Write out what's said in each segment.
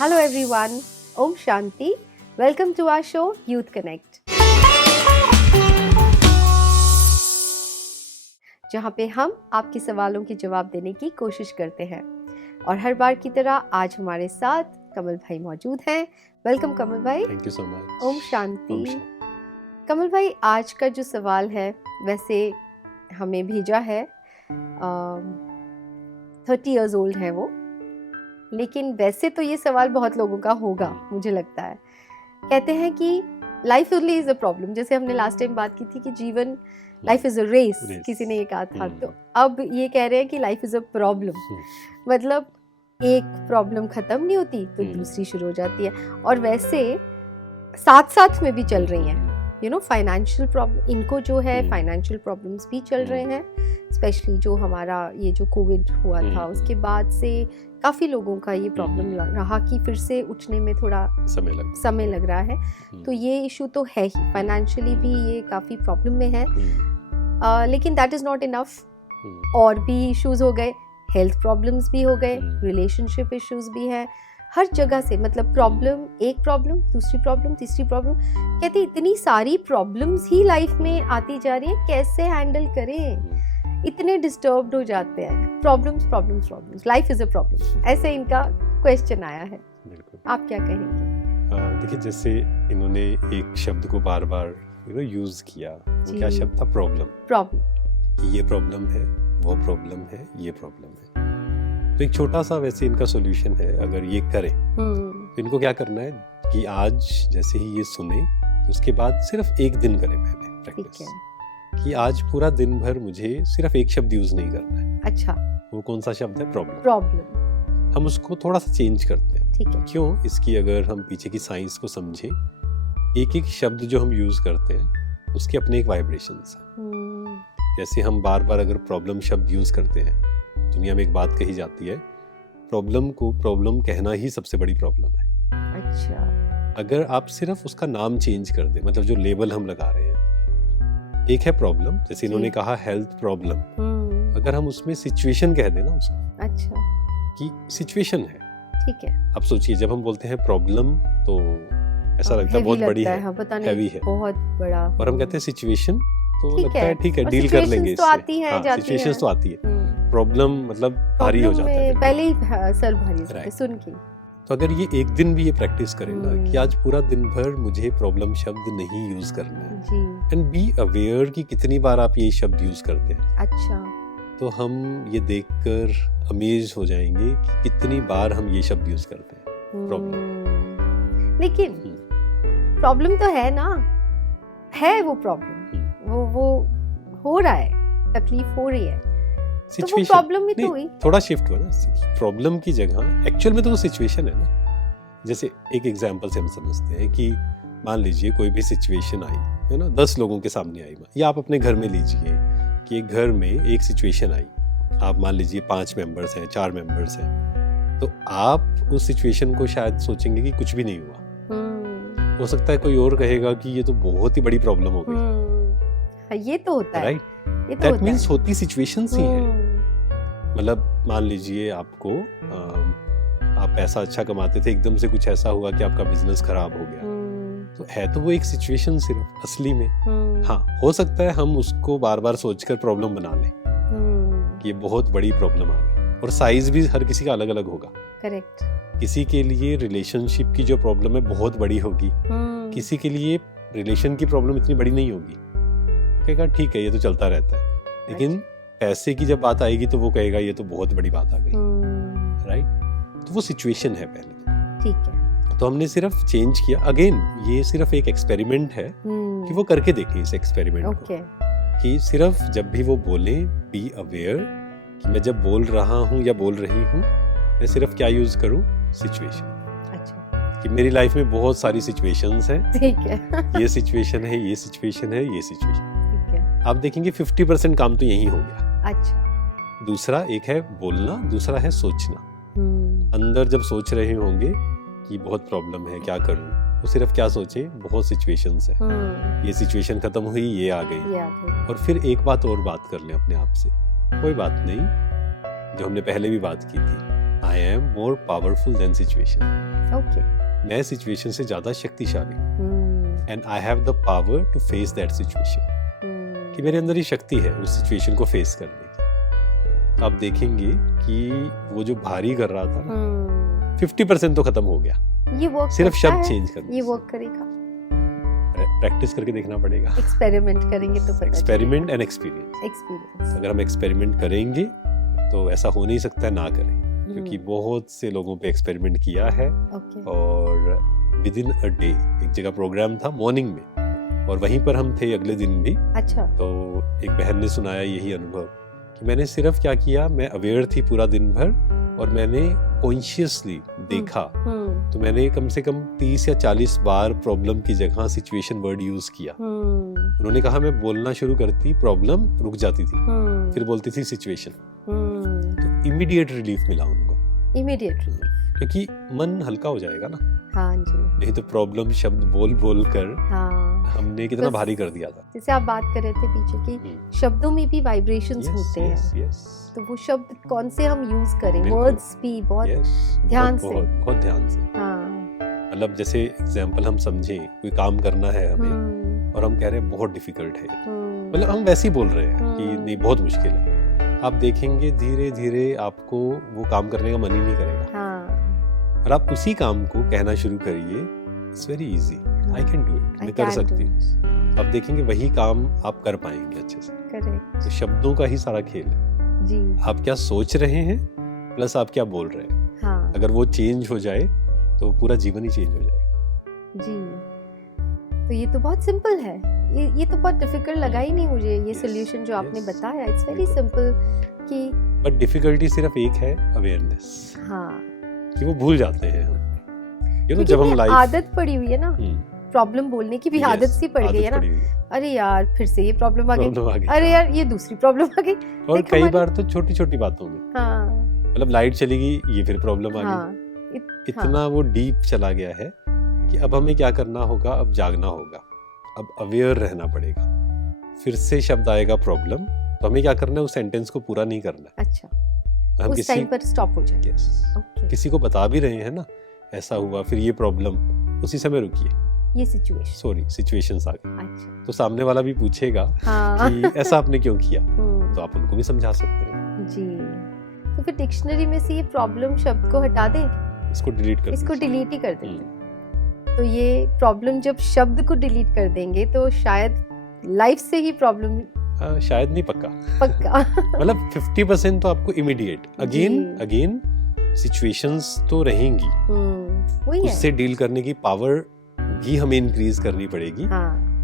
Hello everyone, Om Shanti. Welcome to our show Youth Connect. जहाँ पे हम आपके सवालों के जवाब देने की कोशिश करते हैं और हर बार की तरह आज हमारे साथ कमल भाई मौजूद हैं. वेलकम कमल भाई. Thank you so much. ओम शांति. कमल भाई, आज का जो सवाल है वैसे हमें भेजा है 30 years old है वो, लेकिन वैसे तो ये सवाल बहुत लोगों का होगा मुझे लगता है. कहते हैं कि life only is a problem. जैसे हमने लास्ट टाइम बात की थी कि जीवन लाइफ इज अ रेस, किसी ने ये कहा था. तो अब ये कह रहे हैं कि लाइफ इज अ प्रॉब्लम. मतलब एक प्रॉब्लम खत्म नहीं होती तो दूसरी शुरू हो जाती है. और वैसे साथ साथ में भी चल रही हैं, यू नो, फाइनेंशियल प्रॉब्लम. इनको जो है फाइनेंशियल प्रॉब्लम्स भी चल रहे हैं. स्पेशली जो हमारा ये जो कोविड हुआ था उसके बाद से काफ़ी लोगों का ये प्रॉब्लम रहा कि फिर से उठने में थोड़ा समय लग रहा है. तो ये इशू तो है ही, फाइनेंशियली भी ये काफ़ी प्रॉब्लम में है. लेकिन दैट इज़ नॉट इनफ. और भी इश्यूज हो गए, हेल्थ प्रॉब्लम्स भी हो गए, रिलेशनशिप इश्यूज भी हैं. हर जगह से मतलब प्रॉब्लम, एक प्रॉब्लम, दूसरी प्रॉब्लम, तीसरी प्रॉब्लम. कहते इतनी सारी प्रॉब्लम्स ही लाइफ में आती जा रही है, कैसे हैंडल करें. इतने डिस्टर्ब्ड हो जाते हैं. Problems problems problems, life is a problem. ऐसे इनका क्वेश्चन आया है. आप क्या कहेंगे? देखिए, जैसे इन्होंने एक शब्द को बार बार यूज किया. वो क्या शब्द था? प्रॉब्लम. ये प्रॉब्लम है, वो प्रॉब्लम है, ये प्रॉब्लम है. तो एक छोटा सा वैसे इनका सॉल्यूशन है. अगर ये करें तो इनको क्या करना है कि आज जैसे ही ये सुने तो उसके बाद सिर्फ एक दिन करें पहले प्रैक्टिस, कि आज पूरा दिन भर मुझे सिर्फ एक शब्द यूज नहीं करना है. अच्छा. वो कौन सा शब्द है? प्रॉब्लम. हम उसको थोड़ा सा चेंज करते हैं. ठीक है. क्यों? इसकी अगर हम पीछे की साइंस को समझें, एक एक शब्द जो हम यूज करते हैं उसके अपने एक वाइब्रेशंस हैं. जैसे हम बार बार अगर प्रॉब्लम शब्द यूज करते हैं, दुनिया में एक बात कही जाती है, प्रॉब्लम को प्रॉब्लम कहना ही सबसे बड़ी प्रॉब्लम है. अच्छा. अगर आप सिर्फ उसका नाम चेंज कर दें, मतलब जो लेबल हम लगा रहे हैं, एक है प्रॉब्लम, जैसे इन्होंने कहा हेल्थ प्रॉब्लम, अगर हम उसमें सिचुएशन कह दें ना उसको, अच्छा, कि सिचुएशन है. ठीक है. आप सोचिए, जब हम बोलते हैं प्रॉब्लम तो ऐसा लगता है बहुत बड़ी है, हैवी है, बहुत बड़ा. और हम कहते हैं सिचुएशन तो लगता है ठीक है, डील कर लेंगे इससे. सिचुएशंस तो आती है. प्रॉब्लम मतलब भारी हो जाता है, पहले ही सर भारी होता है सुन के. तो अगर ये एक दिन भी ये प्रैक्टिस करें ना कि आज पूरा दिन भर मुझे प्रॉब्लम शब्द नहीं यूज करना है, एंड बी अवेयर कि कितनी बार आप ये शब्द यूज करते हैं. अच्छा. तो हम ये देखकर अमेज हो जाएंगे कि कितनी बार हम ये शब्द यूज करते हैं प्रॉब्लम. लेकिन प्रॉब्लम तो है ना, है वो प्रॉब्लम, वो हो रहा है, तकलीफ हो रही है, तो वो प्रॉब्लम ही तो हुई. थोड़ा शिफ्ट हुआ ना. प्रॉब्लम की जगह एक्चुअल में तो वो सिचुएशन है ना. जैसे एक एग्जांपल से हम समझते हैं कि मान लीजिए कोई भी सिचुएशन आई है ना, 10 लोगों के सामने आई, या आप अपने घर में लीजिए कि एक घर में एक सिचुएशन आई. आप मान लीजिए 5 मेंबर्स हैं, 4 मेंबर्स हैं, तो आप उस सिचुएशन को शायद सोचेंगे कि कुछ भी नहीं हुआ. हो सकता है कोई और कहेगा कि ये तो बहुत ही बड़ी प्रॉब्लम हो गई. ये तो होता है, राइट. दैट मीन्स होती सिचुएशंस ही है. मतलब मान लीजिए आपको आप पैसा अच्छा कमाते थे, एकदम से कुछ ऐसा हुआ कि आपका बिजनेस खराब हो गया, तो है तो वो एक सिचुएशन सिर्फ असली में. हाँ, हो सकता है हम उसको बार बार सोचकर प्रॉब्लम बना लें कि ये बहुत बड़ी प्रॉब्लम आ गई. और साइज भी हर किसी का अलग अलग होगा. करेक्ट. किसी के लिए रिलेशनशिप की जो प्रॉब्लम है बहुत बड़ी होगी, किसी के लिए रिलेशन की प्रॉब्लम इतनी बड़ी नहीं होगी, कहेगा ठीक है ये तो चलता रहता है. लेकिन पैसे की जब बात आएगी तो वो कहेगा ये तो बहुत बड़ी बात आ गई. राइट. तो वो सिचुएशन है पहले. ठीक है. तो हमने सिर्फ चेंज किया. अगेन ये सिर्फ एक एक्सपेरिमेंट है कि वो करके देखें इस एक्सपेरिमेंट को, कि सिर्फ जब भी वो बोले बी अवेयर कि मैं जब बोल रहा हूँ या बोल रही हूँ, मैं सिर्फ क्या यूज करूँ? सिचुएशन. कि मेरी लाइफ में बहुत सारी सिचुएशंस हैं. ठीक है. ये सिचुएशन है, ये सिचुएशन है, ये सिचुएशन. ठीक है. आप देखेंगे 50% काम तो यही हो गया. अच्छा. दूसरा एक है बोलना, दूसरा है सोचना. अंदर जब सोच रहे होंगे कि बहुत प्रॉब्लम है, क्या करूं, तो सिर्फ क्या सोचे? बहुत सिचुएशंस है. ये सिचुएशन खत्म हुई, ये आ गई. और फिर एक बात और बात कर लें अपने आप से, कोई बात नहीं, जो हमने पहले भी बात की थी, I am more powerful than situation. Okay. मैं सिचुएशन से ज्यादा शक्तिशाली हूँ and I have the power to face that situation. कि मेरे अंदर ही शक्ति है उस सिचुएशन को फेस करने की। तो आप देखेंगे कि वो जो भारी कर रहा था ना 50% तो खत्म हो गया। ये वर्क सिर्फ शब्द चेंज करने ये से। वर्क करेगा। प्रैक्टिस करके देखना पड़ेगा। एक्सपेरिमेंट करेंगे तो पता एक्सपेरिमेंट एंड एक्सपीरियंस। एक्सपीरियंस। अगर हम एक्सपेरिमेंट करेंगे तो ऐसा हो नहीं सकता है ना करें, क्योंकि बहुत से लोगों पे एक्सपेरिमेंट किया है। ओके। और विद इन अ डे एक जगह प्रोग्राम था मॉर्निंग में और वहीं पर हम थे अगले दिन भी। अच्छा। तो एक बहन ने सुनाया यही अनुभव कि मैंने सिर्फ क्या किया, मैं अवेयर थी पूरा दिन भर और मैंने कॉन्शियसली देखा। तो मैंने कम से कम 30 या 40 बार प्रॉब्लम की जगह सिचुएशन वर्ड यूज किया। उन्होंने कहा मैं बोलना शुरू करती प्रॉब्लम रुक जाती थी, फिर बोलती थी सिचुएशन। तो इमीडिएट रिलीफ मिला उनको। Immediate relief. क्योंकि मन हल्का हो जाएगा ना। हाँ जी। नहीं तो प्रॉब्लम शब्द बोल बोल कर हमने कितना बस भारी कर दिया था। जैसे आप बात कर रहे थे पीछे की शब्दों में भी वाइब्रेशंस होते हैं। तो वो शब्द कौन से हम यूज करें, वर्ड्स भी बहुत ध्यान से। बहुत ध्यान से। मतलब जैसे एग्जांपल हम समझे कोई काम करना है हमें और हम कह रहे हैं बहुत डिफिकल्ट है, मतलब हम वैसे ही बोल रहे हैं कि नहीं बहुत मुश्किल है। आप देखेंगे धीरे धीरे आपको वो काम करने का मन ही नहीं करेगा। और आप उसी काम को कहना शुरू करिए, it's very easy, I can do it, मैं कर सकती हूँ। आप देखेंगे वही काम आप कर पाएंगे अच्छे से। करेक्ट। तो शब्दों का ही सारा खेल है जी। आप क्या सोच रहे हैं प्लस आप क्या बोल रहे हैं। अगर वो चेंज हो जाए तो पूरा जीवन ही चेंज हो जाएगा। जी। तो ये तो बहुत सिंपल है। ये तो बहुत डिफिकल्ट लगा ही नहीं मुझे ये सॉल्यूशन जो आपने बताया। इट्स वेरी सिंपल कि बट डिफिकल्टी सिर्फ एक है, अवेयरनेस। कि वो भूल जाते हैं हम। जब हम लाइफ आदत पड़ी हुई है ना, प्रॉब्लम बोलने की भी आदत सी पड़ गई है ना। अरे यार फिर से ये प्रॉब्लम आ गई, अरे यार ये दूसरी प्रॉब्लम आ गई। और कई बार तो छोटी छोटी बातों में मतलब लाइट चली गई ये फिर प्रॉब्लम आ गई। इतना वो डीप चला गया है कि अब हमें क्या करना होगा, अब जागना होगा, अब अवेयर रहना पड़ेगा। फिर से शब्द आएगा प्रॉब्लम, तो हमें क्या करना है, उस सेंटेंस को पूरा नहीं करना। अच्छा, हम उस टाइम पर स्टॉप हो जाए। किसी को बता भी रहे हैं ना ऐसा हुआ, फिर ये प्रॉब्लम, उसी समय रुकिए, ये सिचुएशन, सॉरी सिचुएशंस आ गई। अच्छा। तो सामने वाला भी पूछेगा कि ऐसा आपने क्यों किया, तो आप उनको भी समझा सकते हैं। जी। तो फिर डिक्शनरी में से ये प्रॉब्लम शब्द को हटा दें, इसको डिलीट कर, इसको डिलीट ही कर दें। तो ये प्रॉब्लम जब शब्द को डिलीट कर देंगे तो शायद लाइफ से ही प्रॉब्लम, शायद नहीं, पक्का मतलब 50% तो आपको इमीडिएट। अगेन सिचुएशंस तो रहेंगी, उससे डील करने की पावर भी हमें इंक्रीज करनी पड़ेगी।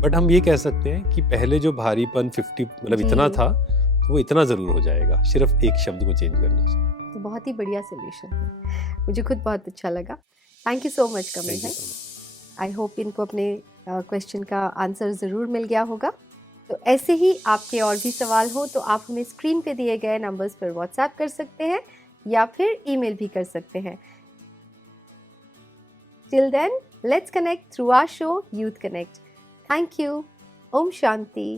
बट हम ये कह सकते हैं कि पहले जो भारीपन 50 मतलब इतना था, तो वो इतना जरूर हो जाएगा सिर्फ एक शब्द को चेंज करने से। तो बहुत ही बढ़िया सॉल्यूशन है, मुझे खुद बहुत अच्छा लगा। थैंक यू सो मच कमल भाई। आई होप इनको अपने क्वेश्चन का आंसर ज़रूर मिल गया होगा। तो ऐसे ही आपके और भी सवाल हो तो आप हमें स्क्रीन पे दिए गए नंबर्स पर व्हाट्सएप कर सकते हैं या फिर ईमेल भी कर सकते हैं। Till then, let's connect through our show Youth Connect. Thank you. Om Shanti.